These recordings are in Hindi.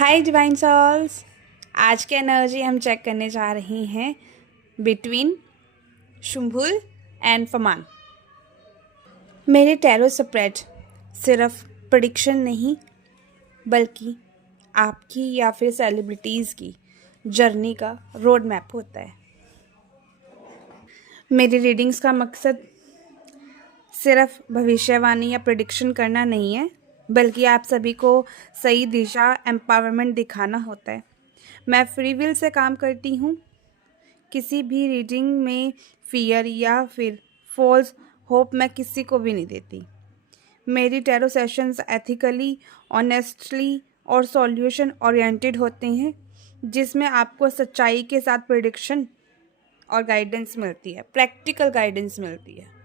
हाय डिवाइन सॉल्स। आज की एनर्जी हम चेक करने जा रही हैं बिटवीन शुंभुल एंड फमान। मेरे टैरो स्प्रेड सिर्फ प्रेडिक्शन नहीं बल्कि आपकी या फिर सेलिब्रिटीज़ की जर्नी का रोड मैप होता है। मेरी रीडिंग्स का मकसद सिर्फ भविष्यवाणी या प्रेडिक्शन करना नहीं है बल्कि आप सभी को सही दिशा एम्पावरमेंट दिखाना होता है। मैं फ्री विल से काम करती हूँ। किसी भी रीडिंग में फियर या फिर फॉल्स होप मैं किसी को भी नहीं देती। मेरी टैरो सेशंस एथिकली, ऑनेस्टली और सॉल्यूशन ओरिएंटेड होते हैं जिसमें आपको सच्चाई के साथ प्रेडिक्शन और गाइडेंस मिलती है, प्रैक्टिकल गाइडेंस मिलती है।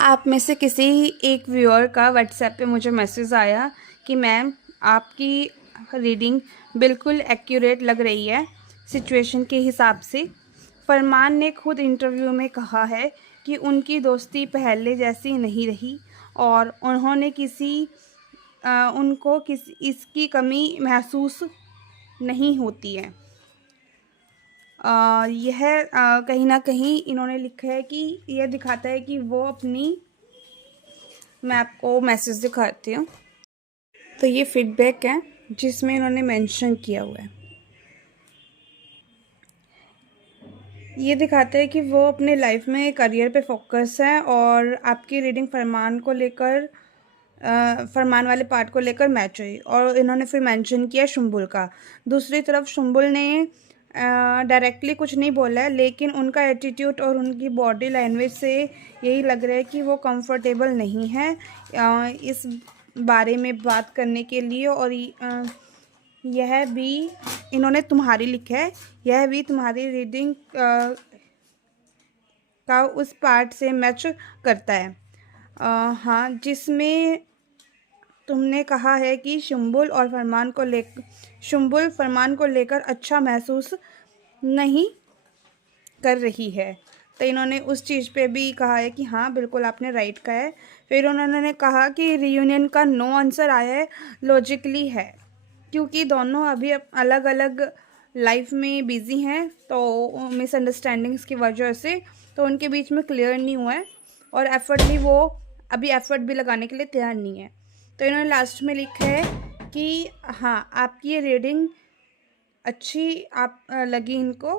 आप में से किसी एक व्यूअर का व्हाट्सएप पे मुझे मैसेज आया कि मैम आपकी रीडिंग बिल्कुल एक्यूरेट लग रही है सिचुएशन के हिसाब से। फरमान ने खुद इंटरव्यू में कहा है कि उनकी दोस्ती पहले जैसी नहीं रही और उन्होंने उनको किसी इसकी कमी महसूस नहीं होती है। यह कहीं ना कहीं इन्होंने लिखा है कि यह दिखाता है कि वो मैं आपको मैसेज दिखाती हूँ। तो ये फीडबैक है जिसमें इन्होंने मेंशन किया हुआ है। ये दिखाता है कि वो अपने लाइफ में करियर पे फोकस है और आपकी रीडिंग फरमान वाले पार्ट को लेकर मैच हुई। और इन्होंने फिर मेंशन किया शुंबुल का। दूसरी तरफ शुंबुल ने डायरेक्टली कुछ नहीं बोला है लेकिन उनका एटीट्यूड और उनकी बॉडी लैंग्वेज से यही लग रहा है कि वो कंफर्टेबल नहीं है इस बारे में बात करने के लिए। और यह भी इन्होंने तुम्हारी लिखा है, यह भी तुम्हारी रीडिंग का उस पार्ट से मैच करता है। हाँ, जिसमें तुमने कहा है कि शुंबुल फरमान को लेकर अच्छा महसूस नहीं कर रही है। तो इन्होंने उस चीज़ पे भी कहा है कि हाँ बिल्कुल आपने राइट कहा है। फिर उन्होंने कहा कि रियूनियन का नो आंसर आया है, लॉजिकली है क्योंकि दोनों अभी अलग अलग लाइफ में बिजी हैं तो मिसअंडरस्टैंडिंग्स की वजह से तो उनके बीच में क्लियर नहीं हुआ है और वो अभी एफर्ट भी लगाने के लिए तैयार नहीं है। तो इन्होंने लास्ट में लिखा है कि हाँ आपकी ये रीडिंग अच्छी लगी इनको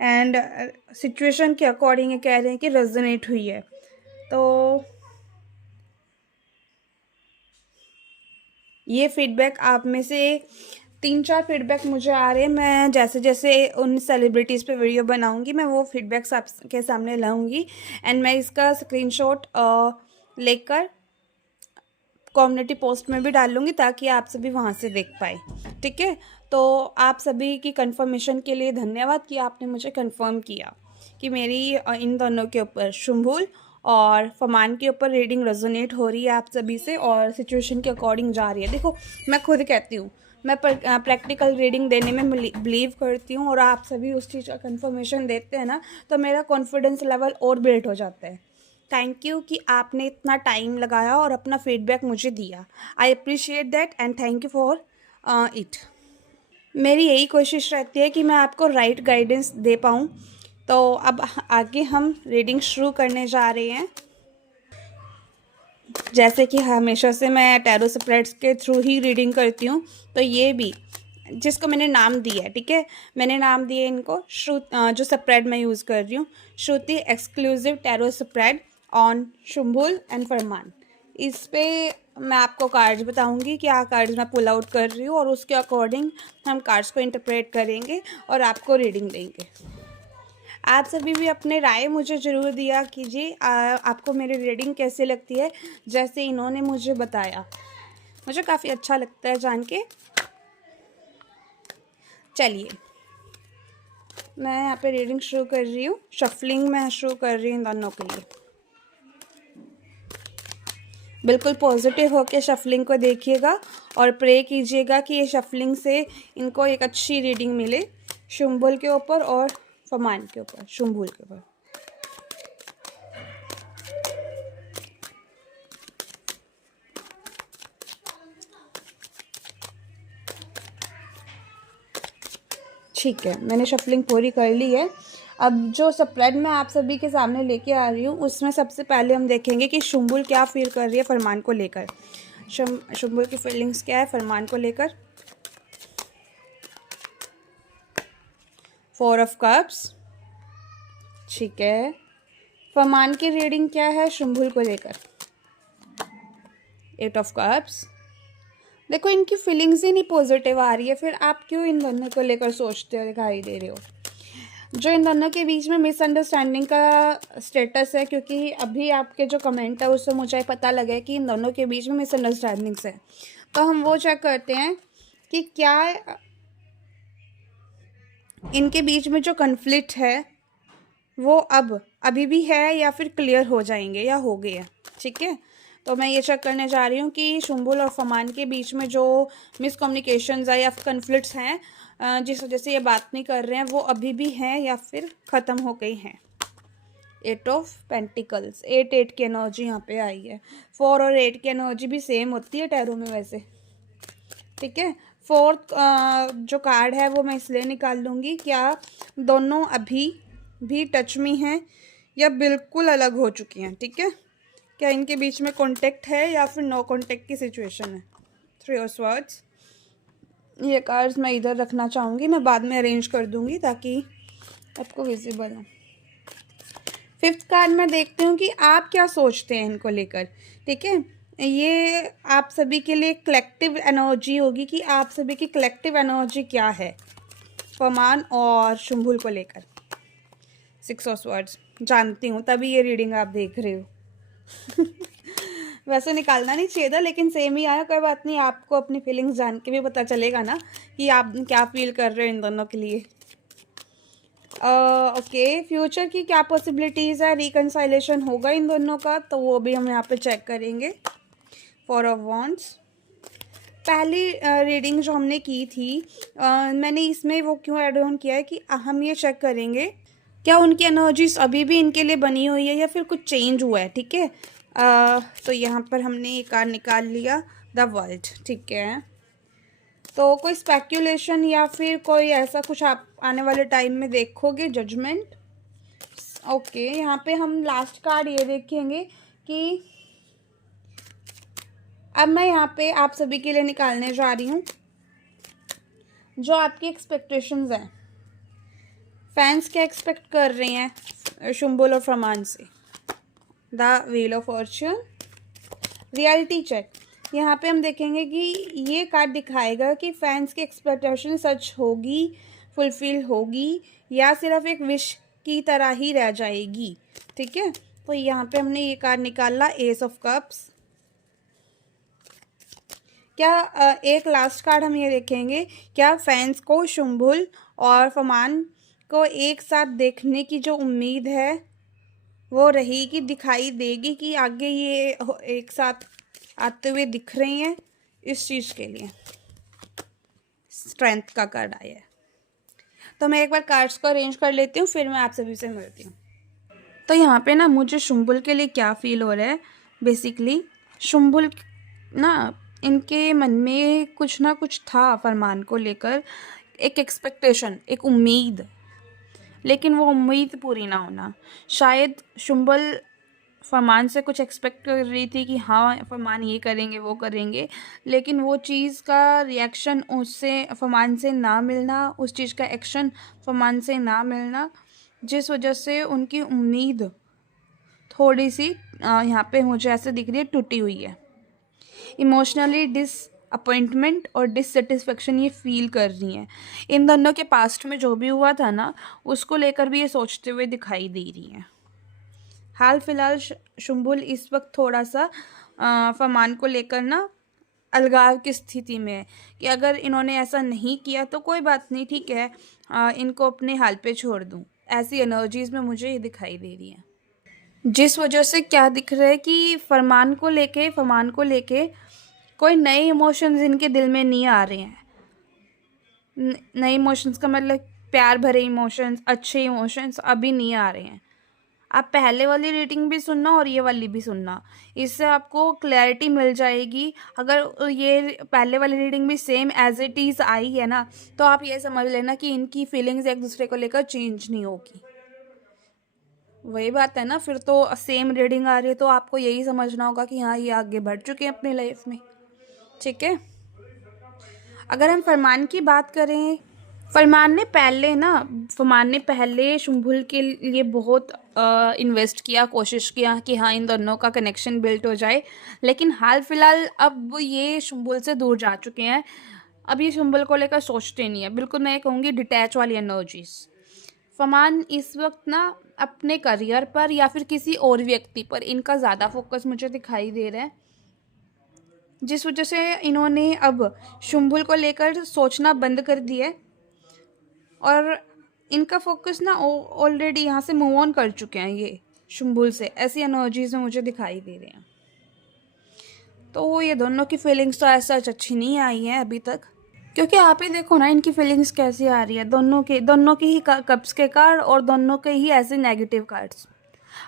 एंड सिचुएशन के अकॉर्डिंग कह रहे हैं कि रेजोनेट हुई है। तो ये फीडबैक आप में से 3-4 फीडबैक मुझे आ रहे हैं। मैं जैसे जैसे उन सेलिब्रिटीज़ पे वीडियो बनाऊंगी मैं वो फीडबैक्स आपके सामने लाऊंगी एंड मैं इसका स्क्रीनशॉट लेकर कम्युनिटी पोस्ट में भी डाल लूँगी ताकि आप सभी वहाँ से देख पाए। ठीक है, तो आप सभी की कंफर्मेशन के लिए धन्यवाद कि आपने मुझे कंफर्म किया कि मेरी इन दोनों के ऊपर शुंभुल और फमान के ऊपर रीडिंग रेजोनेट हो रही है आप सभी से और सिचुएशन के अकॉर्डिंग जा रही है। देखो मैं खुद कहती हूँ मैं प्रैक्टिकल रीडिंग देने में बिलीव करती हूँ और आप सभी उस चीज़ का कंफर्मेशन देते हैं ना तो मेरा कॉन्फिडेंस लेवल और बिल्ड हो जाता है। थैंक यू कि आपने इतना टाइम लगाया और अपना फीडबैक मुझे दिया। I appreciate that and thank you for it. मेरी यही कोशिश रहती है कि मैं आपको राइट गाइडेंस दे पाऊँ। तो अब आगे हम रीडिंग शुरू करने जा रहे हैं। जैसे कि हमेशा से मैं टैरो स्प्रेड्स के थ्रू ही रीडिंग करती हूँ तो ये भी जिसको मैंने नाम दिया है, ठीक है, मैंने नाम दिया इनको जो स्प्रेड मैं यूज़ कर रही हूँ Shruti exclusive tarot spread on Shumbhul and Farman. इस पे मैं आपको कार्ड्स बताऊंगी क्या कार्ड्स मैं पुल आउट कर रही हूँ और उसके अकॉर्डिंग हम कार्ड्स को इंटरप्रेट करेंगे और आपको रीडिंग देंगे। आप सभी भी अपने राय मुझे ज़रूर दिया कीजिए आपको मेरी रीडिंग कैसे लगती है। जैसे इन्होंने मुझे बताया मुझे काफ़ी अच्छा लगता है जान के। चलिए मैं यहाँ पे रीडिंग शुरू कर रही हूँ। शफलिंग मैं शुरू कर रही हूँ इन दोनों के लिए। बिल्कुल पॉजिटिव होकर शफलिंग को देखिएगा और प्रे कीजिएगा कि ये शफलिंग से इनको एक अच्छी रीडिंग मिले शुंभुल के ऊपर और फमान के ऊपर, शुंभुल के ऊपर। ठीक है, मैंने शफलिंग पूरी कर ली है। अब जो स्प्रेड मैं आप सभी के सामने लेके आ रही हूँ उसमें सबसे पहले हम देखेंगे कि शुम्बुल क्या फील कर रही है फरमान को लेकर। शुम्बुल की फीलिंग्स क्या है फरमान को लेकर। 4 ऑफ कप्स, ठीक है। फरमान की रीडिंग क्या है शुम्बुल को लेकर। 8 ऑफ कप्स। देखो इनकी फीलिंग्स ही नहीं पॉजिटिव आ रही है, फिर आप क्यों इन दोनों को लेकर सोचते हो, दिखाई दे रहे हो। जो इन दोनों के बीच में मिसअंडरस्टैंडिंग का स्टेटस है, क्योंकि अभी आपके जो कमेंट है उससे मुझे पता लगा है कि इन दोनों के बीच में मिसअंडरस्टैंडिंग्स है। तो हम वो चेक करते हैं कि क्या इनके बीच में जो कन्फ्लिक्ट है वो अभी भी है या फिर क्लियर हो जाएंगे या हो गए हैं, ठीक है। तो मैं ये चेक करने जा रही हूँ कि शुम्बुल और फरमान के बीच में जो मिसकम्युनिकेशंस है या कन्फ्लिक्ट्स हैं, जिस वजह से ये बात नहीं कर रहे हैं, वो अभी भी हैं या फिर ख़त्म हो गई हैं। 8 ऑफ पेंटिकल्स, 8 की एनर्जी यहाँ पे आई है। 4 और 8 की एनर्जी भी सेम होती है टैरो में वैसे, ठीक है। 4th जो कार्ड है वो मैं इसलिए निकाल लूँगी, क्या दोनों अभी भी टच में हैं या बिल्कुल अलग हो चुकी हैं, ठीक है। क्या इनके बीच में कांटेक्ट है या फिर नो कांटेक्ट की सिचुएशन है। 3 ऑफ स्वर्ड्स। ये कार्ड्स मैं इधर रखना चाहूँगी, मैं बाद में अरेंज कर दूँगी ताकि आपको विजिबल हो। 5th कार्ड मैं देखती हूँ कि आप क्या सोचते हैं इनको लेकर, ठीक है। ये आप सभी के लिए कलेक्टिव एनर्जी होगी कि आप सभी की कलेक्टिव एनर्जी क्या है फरमान और शुम्बुल को लेकर। 6 ऑफ स्वर्ड्स। जानती हूँ तभी ये रीडिंग आप देख रहे हो। वैसे निकालना नहीं चाहिए था लेकिन सेम ही आया, कोई बात नहीं, आपको अपनी फीलिंग्स जान के भी पता चलेगा ना कि आप क्या फील कर रहे हो इन दोनों के लिए। ओके, फ्यूचर की क्या पॉसिबिलिटीज़ है, रिकंसाइलेशन होगा इन दोनों का, तो वो भी हम यहाँ पे चेक करेंगे। 4 ऑफ वॉन्ड्स। पहली रीडिंग जो हमने की थी, मैंने इसमें वो क्यों ऐड ऑन किया है कि हम ये चेक करेंगे क्या उनकी एनर्जीज अभी भी इनके लिए बनी हुई है या फिर कुछ चेंज हुआ है, ठीक है। तो यहाँ पर हमने एक कार्ड निकाल लिया, द वर्ल्ड, ठीक है। तो कोई स्पेक्यूलेशन या फिर कोई ऐसा कुछ आप आने वाले टाइम में देखोगे, जजमेंट। ओके, यहाँ पे हम लास्ट कार्ड ये देखेंगे कि अब मैं यहाँ पे आप सभी के लिए निकालने जा रही हूँ जो आपकी एक्सपेक्टेशंस हैं। फैंस क्या एक्सपेक्ट कर रहे हैं शुम्बुल और फरमान से। The wheel of fortune. Reality check. यहाँ पे हम देखेंगे कि ये कार्ड दिखाएगा कि फैंस की एक्सपेक्टेशन सच होगी, फुलफिल होगी या सिर्फ एक विश की तरह ही रह जाएगी, ठीक है। तो यहाँ पे हमने ये कार्ड निकाला, एस ऑफ कप्स। क्या एक लास्ट कार्ड हम ये देखेंगे, क्या फैंस को शुम्बुल और फरमान को एक साथ देखने की जो उम्मीद है वो रहेगी, दिखाई देगी कि आगे ये एक साथ आते हुए दिख रही हैं, इस चीज़ के लिए स्ट्रेंथ का कार्ड आया है। तो मैं एक बार कार्ड्स को अरेंज कर लेती हूँ, फिर मैं आप सभी से मिलती हूँ। तो यहाँ पे ना मुझे शुम्बुल के लिए क्या फील हो रहा है, बेसिकली शुम्बुल ना इनके मन में कुछ ना कुछ था फरमान को लेकर, एक एक्सपेक्टेशन, एक उम्मीद, लेकिन वो उम्मीद पूरी ना होना। शायद शुम्बुल फरमान से कुछ एक्सपेक्ट कर रही थी कि हाँ फरमान ये करेंगे वो करेंगे, लेकिन वो चीज़ का रिएक्शन उससे फरमान से ना मिलना, उस चीज़ का एक्शन फरमान से ना मिलना, जिस वजह से उनकी उम्मीद थोड़ी सी यहाँ पे मुझे ऐसे दिख रही है टूटी हुई है। इमोशनली डिसअपॉइंटमेंट और डिससेटिस्फेक्शन ये फील कर रही हैं। इन दोनों के पास्ट में जो भी हुआ था ना उसको लेकर भी ये सोचते हुए दिखाई दे रही हैं। हाल फिलहाल शुम्बुल इस वक्त थोड़ा सा फरमान को लेकर ना अलगाव की स्थिति में है कि अगर इन्होंने ऐसा नहीं किया तो कोई बात नहीं, ठीक है, इनको अपने हाल पे छोड़ दूं, ऐसी एनर्जीज में मुझे ये दिखाई दे रही है। जिस वजह से क्या दिख रहा है कि फरमान को लेके कोई नए इमोशंस इनके दिल में नहीं आ रहे हैं। नए इमोशंस का मतलब प्यार भरे इमोशंस, अच्छे इमोशंस अभी नहीं आ रहे हैं। आप पहले वाली रीडिंग भी सुनना और ये वाली भी सुनना, इससे आपको क्लैरिटी मिल जाएगी। अगर ये पहले वाली रीडिंग भी सेम एज इट इज़ आई है ना, तो आप ये समझ लेना कि इनकी फीलिंग्स एक दूसरे को लेकर चेंज नहीं होगी। वही बात है ना, फिर तो सेम रीडिंग आ रही है तो आपको यही समझना होगा कि हाँ ये आगे बढ़ चुके हैं अपनी लाइफ में। ठीक है, अगर हम फरमान की बात करें, फरमान ने पहले शुंभुल के लिए बहुत इन्वेस्ट किया, कोशिश किया कि हाँ इन दोनों का कनेक्शन बिल्ड हो जाए, लेकिन हाल फिलहाल अब ये शुंभुल से दूर जा चुके हैं। अब ये शुंभुल को लेकर सोचते नहीं है, बिल्कुल मैं कहूँगी डिटैच वाली एनर्जीज। फरमान इस वक्त ना अपने करियर पर या फिर किसी और व्यक्ति पर इनका ज़्यादा फोकस मुझे दिखाई दे रहा है, जिस वजह से इन्होंने अब शुंभुल को लेकर सोचना बंद कर दिया है और इनका फोकस ना ऑलरेडी यहाँ से मूव ऑन कर चुके हैं ये शुंभुल से, ऐसी एनर्जीज में मुझे दिखाई दे रहे हैं। तो ये दोनों की फीलिंग्स तो ऐसा अच्छी नहीं आई है अभी तक, क्योंकि आप ही देखो ना इनकी फीलिंग्स कैसी आ रही है, दोनों के ही कप्स के कार्ड और दोनों के ही ऐसे नेगेटिव कार्ड्स।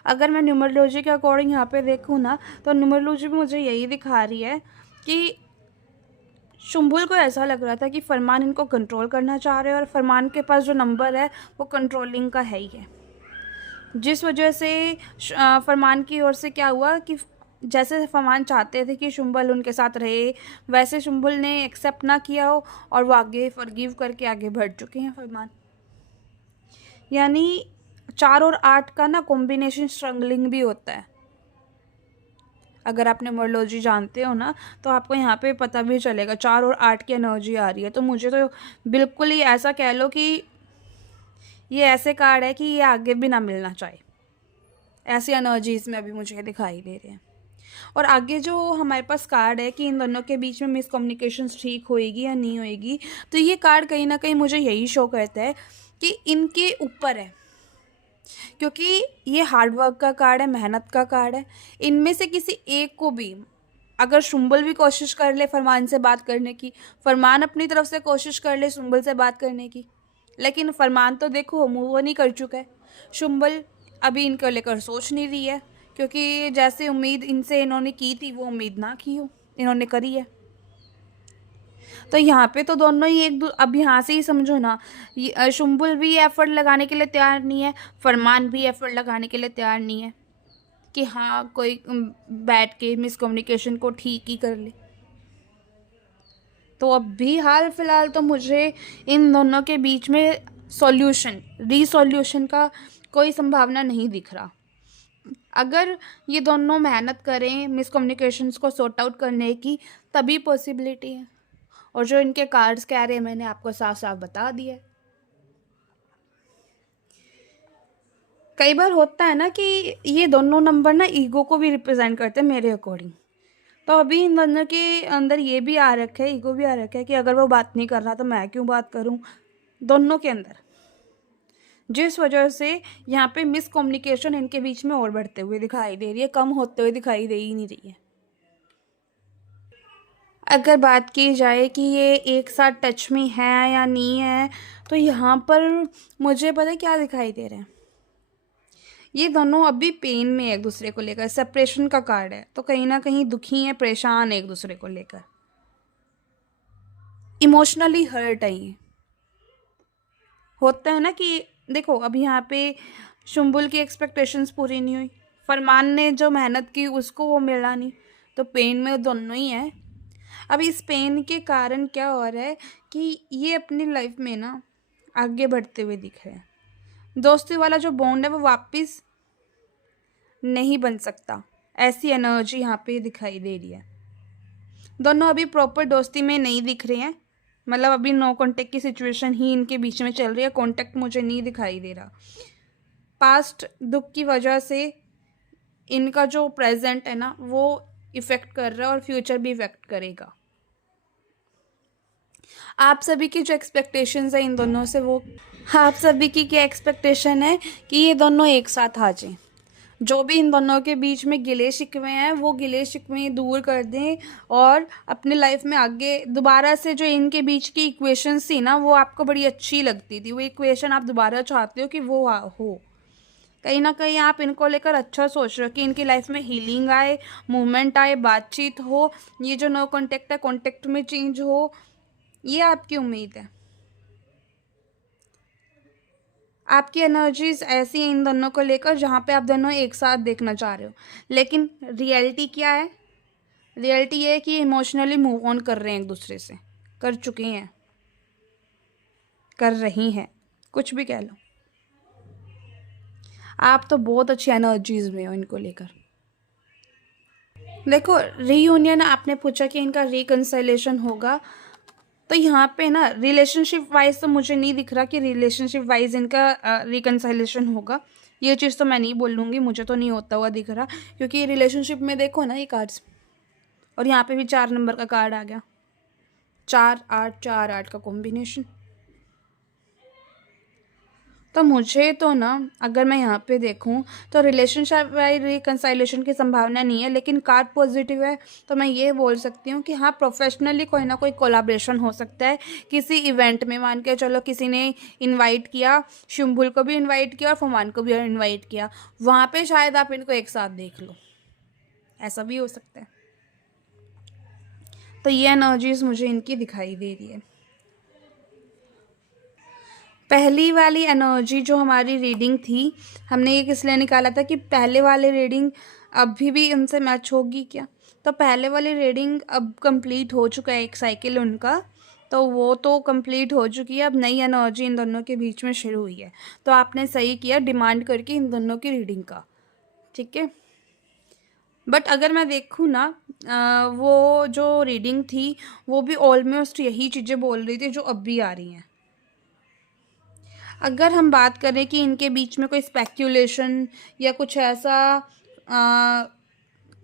अगर मैं न्यूमरोलॉजी के अकॉर्डिंग यहाँ पे देखूँ ना, तो न्यूमरोलॉजी भी मुझे यही दिखा रही है कि शुंभुल को ऐसा लग रहा था कि फरमान इनको कंट्रोल करना चाह रहे हैं, और फरमान के पास जो नंबर है वो कंट्रोलिंग का है ही है, जिस वजह से फरमान की ओर से क्या हुआ कि जैसे फरमान चाहते थे कि शुंभुल उनके साथ रहे, वैसे शुंभुल ने एक्सेप्ट ना किया हो और वो आगे फॉरगिव करके आगे बढ़ चुके हैं फरमान। यानी 4 और 8 का ना कॉम्बिनेशन स्ट्रगलिंग भी होता है। अगर आप न्यूमरोलॉजी जानते हो ना, तो आपको यहाँ पे पता भी चलेगा 4 और 8 की एनर्जी आ रही है। तो मुझे तो बिल्कुल ही ऐसा कह लो कि ये ऐसे कार्ड है कि ये आगे भी ना मिलना चाहे, ऐसी एनर्जीज में अभी मुझे दिखाई दे रहे हैं। और आगे जो हमारे पास कार्ड है कि इन दोनों के बीच में मिसकम्युनिकेशन ठीक होएगी या नहीं होएगी, तो ये कार्ड कहीं ना कहीं मुझे यही शो करता है कि इनके ऊपर है, क्योंकि ये हार्डवर्क का कार्ड है, मेहनत का कार्ड है। इनमें से किसी एक को भी अगर शुंभुल भी कोशिश कर ले फरमान से बात करने की, फरमान अपनी तरफ से कोशिश कर ले शुंभुल से बात करने की, लेकिन फरमान तो देखो मूव ऑन ही कर चुका है। शुंभुल अभी इनको लेकर सोच नहीं रही है, क्योंकि जैसे उम्मीद इनसे इन्होंने की थी वो उम्मीद ना की हो, इन्होंने करी है। तो यहाँ पे तो दोनों ही अब यहाँ से ही समझो ना, शुंभुल भी एफर्ट लगाने के लिए तैयार नहीं है, फरमान भी एफर्ट लगाने के लिए तैयार नहीं है कि हाँ कोई बैठ के मिसकम्युनिकेशन को ठीक ही कर ले। तो अब भी हाल फिलहाल तो मुझे इन दोनों के बीच में रीसोल्यूशन का कोई संभावना नहीं दिख रहा। अगर ये दोनों मेहनत करें मिसकम्युनिकेशंस को सॉर्ट आउट करने की, तभी पॉसिबिलिटी है। और जो इनके कार्ड्स कह रहे हैं मैंने आपको साफ साफ बता दिया। कई बार होता है ना कि ये दोनों नंबर ना ईगो को भी रिप्रेजेंट करते हैं मेरे अकॉर्डिंग। तो अभी इन दोनों के अंदर ये भी आ रखा है, ईगो भी आ रखा है कि अगर वो बात नहीं कर रहा तो मैं क्यों बात करूं, दोनों के अंदर, जिस वजह से यहाँ पे मिसकम्युनिकेशन इनके बीच में और बढ़ते हुए दिखाई दे रही है, कम होते हुए दिखाई दे ही नहीं रही है। अगर बात की जाए कि ये एक साथ टच में है या नहीं है, तो यहाँ पर मुझे पता है क्या दिखाई दे रहा है, ये दोनों अभी पेन में एक दूसरे को लेकर, सेपरेशन का कार्ड है, तो कहीं ना कहीं दुखी हैं, परेशान है एक दूसरे को लेकर, इमोशनली हर्ट है। ये होता है ना कि देखो अब यहाँ पे शुंभुल की एक्सपेक्टेशंस पूरी नहीं हुई, फरमान ने जो मेहनत की उसको वो मिला नहीं, तो पेन में दोनों ही हैं। अब इस पेन के कारण क्या हो रहा है कि ये अपनी लाइफ में ना आगे बढ़ते हुए दिख रहे हैं। दोस्ती वाला जो बॉन्ड है वो वापस नहीं बन सकता, ऐसी एनर्जी यहाँ पे दिखाई दे रही है। दोनों अभी प्रॉपर दोस्ती में नहीं दिख रहे हैं, मतलब अभी नो कांटेक्ट की सिचुएशन ही इनके बीच में चल रही है, कांटेक्ट मुझे नहीं दिखाई दे रहा। पास्ट दुख की वजह से इनका जो प्रेजेंट है ना वो इफ़ेक्ट कर रहा है और फ्यूचर भी इफ़ेक्ट करेगा। आप सभी की जो एक्सपेक्टेशंस है इन दोनों से, वो आप सभी की क्या एक्सपेक्टेशन है कि ये दोनों एक साथ आ जाएं, जो भी इन दोनों के बीच में गिले शिकवे हैं वो गिले शिकवे दूर कर दें और अपने लाइफ में आगे दोबारा से जो इनके बीच की इक्वेशंस थी ना वो आपको बड़ी अच्छी लगती थी, वो इक्वेशन आप दोबारा चाहते हो कि वो हो। कहीं ना कहीं आप इनको लेकर अच्छा सोच रहे हो कि इनकी लाइफ में हीलिंग आए, मूवमेंट आए, बातचीत हो, ये जो नो कांटेक्ट है कांटेक्ट में चेंज हो, ये आपकी उम्मीद है। आपकी एनर्जीज ऐसी हैं इन दोनों को लेकर जहाँ पे आप दोनों एक साथ देखना चाह रहे हो, लेकिन रियलिटी क्या है? रियलिटी ये है कि इमोशनली मूव ऑन कर रहे हैं एक दूसरे से, कर चुके हैं, कर रही हैं, कुछ भी कह लो। आप तो बहुत अच्छी एनर्जीज में हो इनको लेकर। देखो, रीयूनियन आपने पूछा कि इनका रिकंसिलेशन होगा, तो यहाँ पे ना रिलेशनशिप वाइज तो मुझे नहीं दिख रहा कि रिलेशनशिप वाइज इनका रिकंसिलेशन होगा। ये चीज़ तो मैं नहीं बोलूँगी, मुझे तो नहीं होता हुआ दिख रहा, क्योंकि रिलेशनशिप में देखो ना ये कार्ड्स, और यहाँ पे भी 4 नंबर का कार्ड आ गया, 4 8 का कॉम्बिनेशन। तो मुझे तो ना, अगर मैं यहाँ पे देखूँ तो रिलेशनशिप वाइज रिकंसाइलेशन की संभावना नहीं है, लेकिन कार्ड पॉजिटिव है, तो मैं ये बोल सकती हूँ कि हाँ, प्रोफेशनली कोई ना कोई कोलाब्रेशन हो सकता है किसी इवेंट में। मान के चलो किसी ने इनवाइट किया, शुम्भुल को भी इनवाइट किया और फमान को भी इनवाइट किया, वहाँ पे शायद आप इनको एक साथ देख लो, ऐसा भी हो सकता है। तो ये एनर्जीज मुझे इनकी दिखाई दे रही है। पहली वाली एनर्जी जो हमारी रीडिंग थी, हमने ये किस लिए निकाला था कि पहले वाली रीडिंग अभी भी उनसे मैच होगी क्या? तो पहले वाली रीडिंग अब कंप्लीट हो चुका है, एक साइकिल उनका, तो वो तो कंप्लीट हो चुकी है। अब नई एनर्जी इन दोनों के बीच में शुरू हुई है, तो आपने सही किया डिमांड करके इन दोनों की रीडिंग का, ठीक है। बट अगर मैं देखूँ ना, वो जो रीडिंग थी वो भी ऑलमोस्ट यही चीज़ें बोल रही थी जो अब भी आ रही हैं। अगर हम बात करें कि इनके बीच में कोई स्पेक्यूलेशन या कुछ ऐसा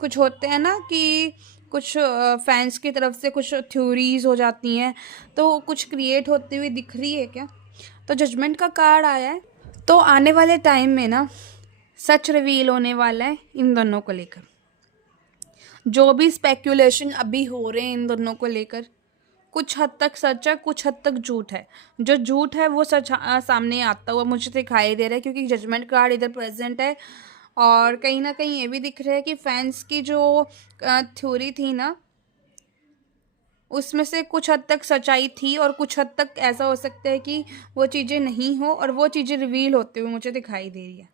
कुछ होते हैं ना कि कुछ फैंस की तरफ से कुछ थ्योरीज हो जाती हैं, तो कुछ क्रिएट होती हुई दिख रही है क्या? तो जजमेंट का कार्ड आया है, तो आने वाले टाइम में ना सच रिवील होने वाला है इन दोनों को लेकर। जो भी स्पेक्यूलेशन अभी हो रहे हैं इन दोनों को लेकर, कुछ हद तक सच है, कुछ हद तक झूठ है। जो झूठ है वो सच सामने आता हुआ मुझे दिखाई दे रहा है, क्योंकि जजमेंट कार्ड इधर प्रेजेंट है। और कहीं ना कहीं ये भी दिख रहा है कि फैंस की जो थ्योरी थी ना, उसमें से कुछ हद तक सच्चाई थी और कुछ हद तक ऐसा हो सकता है कि वो चीज़ें नहीं हो, और वो चीज़ें रिवील होते हुए मुझे दिखाई दे रही है।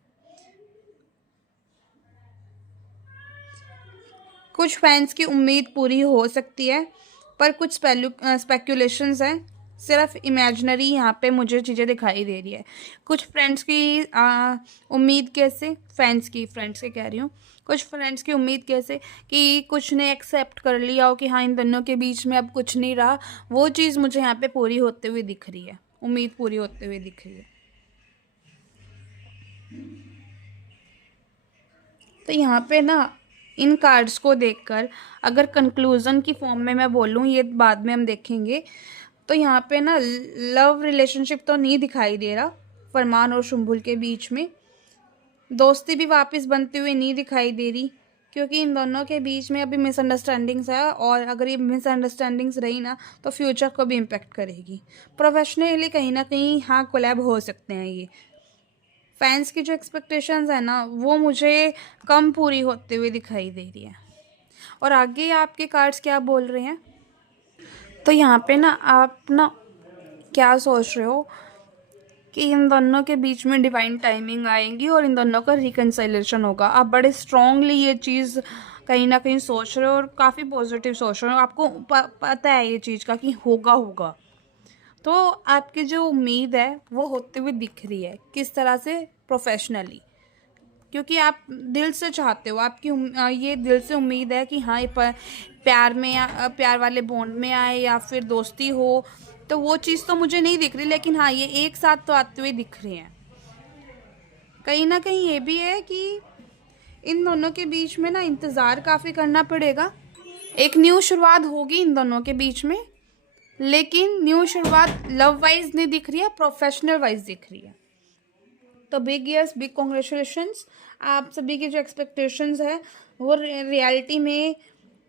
कुछ फैंस की उम्मीद पूरी हो सकती है, पर कुछ स्पेक्यूलेशंस हैं, सिर्फ इमेजिनरी यहाँ पे मुझे चीज़ें दिखाई दे रही है। कुछ फ्रेंड्स की उम्मीद कैसे, फ्रेंड्स के कह रही हूँ, कुछ फ्रेंड्स की उम्मीद कैसे कि कुछ ने एक्सेप्ट कर लिया हो कि हाँ इन दोनों के बीच में अब कुछ नहीं रहा, वो चीज़ मुझे यहाँ पे पूरी होते हुए दिख रही है, उम्मीद पूरी होते हुए दिख रही है। तो यहाँ पे ना इन कार्ड्स को देखकर अगर कंक्लूज़न की फॉर्म में मैं बोलूँ, ये बाद में हम देखेंगे, तो यहाँ पे ना लव रिलेशनशिप तो नहीं दिखाई दे रहा फरमान और शुम्भुल के बीच में। दोस्ती भी वापस बनती हुई नहीं दिखाई दे रही, क्योंकि इन दोनों के बीच में अभी मिसअंडरस्टैंडिंग्स है, और अगर ये मिसअंडरस्टैंडिंग्स रही ना तो फ्यूचर को भी इम्पेक्ट करेगी। प्रोफेशनली कहीं ना कहीं हाँ कोलैब हो सकते हैं ये। फैंस की जो एक्सपेक्टेशंस है ना वो मुझे कम पूरी होते हुए दिखाई दे रही है। और आगे आपके कार्ड्स क्या बोल रहे हैं? तो यहाँ पे ना आप ना क्या सोच रहे हो कि इन दोनों के बीच में डिवाइन टाइमिंग आएगी और इन दोनों का रिकंसिलेशन होगा। आप बड़े स्ट्रांगली ये चीज़ कहीं ना कहीं सोच रहे हो और काफ़ी पॉजिटिव सोच रहे हो, आपको पता है ये चीज़ का कि होगा। तो आपकी जो उम्मीद है वो होते हुए दिख रही है, किस तरह से? प्रोफेशनली, क्योंकि आप दिल से चाहते हो, आपकी ये दिल से उम्मीद है कि हाँ ये प्यार में प्यार वाले बॉन्ड में आए या फिर दोस्ती हो, तो वो चीज़ तो मुझे नहीं दिख रही, लेकिन हाँ ये एक साथ तो आते हुए दिख रहे हैं। कहीं ना कहीं ये भी है कि इन दोनों के बीच में ना इंतज़ार काफ़ी करना पड़ेगा। एक न्यू शुरुआत होगी इन दोनों के बीच में, लेकिन न्यू शुरुआत लव वाइज नहीं दिख रही है, प्रोफेशनल वाइज दिख रही है। तो बिग यस, बिग कॉन्ग्रेचुलेशंस। आप सभी की जो एक्सपेक्टेशंस है वो रियलिटी में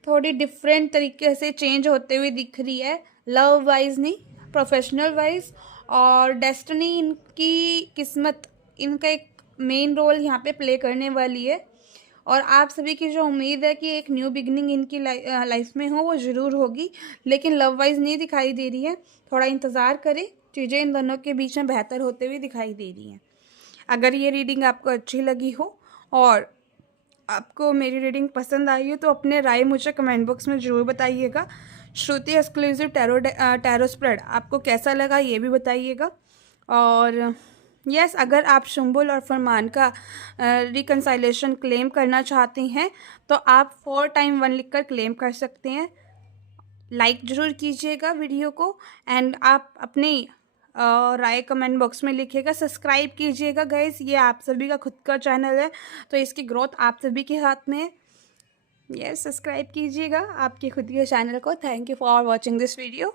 थोड़ी डिफरेंट तरीके से चेंज होते हुए दिख रही है, लव वाइज नहीं, प्रोफेशनल वाइज। और डेस्टिनी, इनकी किस्मत, इनका एक मेन रोल यहाँ पे प्ले करने वाली है। और आप सभी की जो उम्मीद है कि एक न्यू बिगनिंग इनकी लाइफ में हो वो ज़रूर होगी, लेकिन लव वाइज नहीं दिखाई दे रही है। थोड़ा इंतज़ार करें, चीज़ें इन दोनों के बीच में बेहतर होते हुए दिखाई दे रही हैं। अगर ये रीडिंग आपको अच्छी लगी हो और आपको मेरी रीडिंग पसंद आई हो तो अपने राय मुझे कमेंट बॉक्स में ज़रूर बताइएगा। श्रुति एक्सक्लूसिव टैरो स्प्रेड आपको कैसा लगा ये भी बताइएगा। और यस, अगर आप शुम्बुल और फरमान का रिकन्साइलेशन क्लेम करना चाहती हैं तो आप 4x1 लिखकर क्लेम कर सकते हैं। लाइक ज़रूर कीजिएगा वीडियो को, एंड आप अपनी राय कमेंट बॉक्स में लिखिएगा। सब्सक्राइब कीजिएगा गाइस, ये आप सभी का खुद का चैनल है तो इसकी ग्रोथ आप सभी के हाथ में है। यस, सब्सक्राइब कीजिएगा आपके खुद के चैनल को। Thank you for watching this video.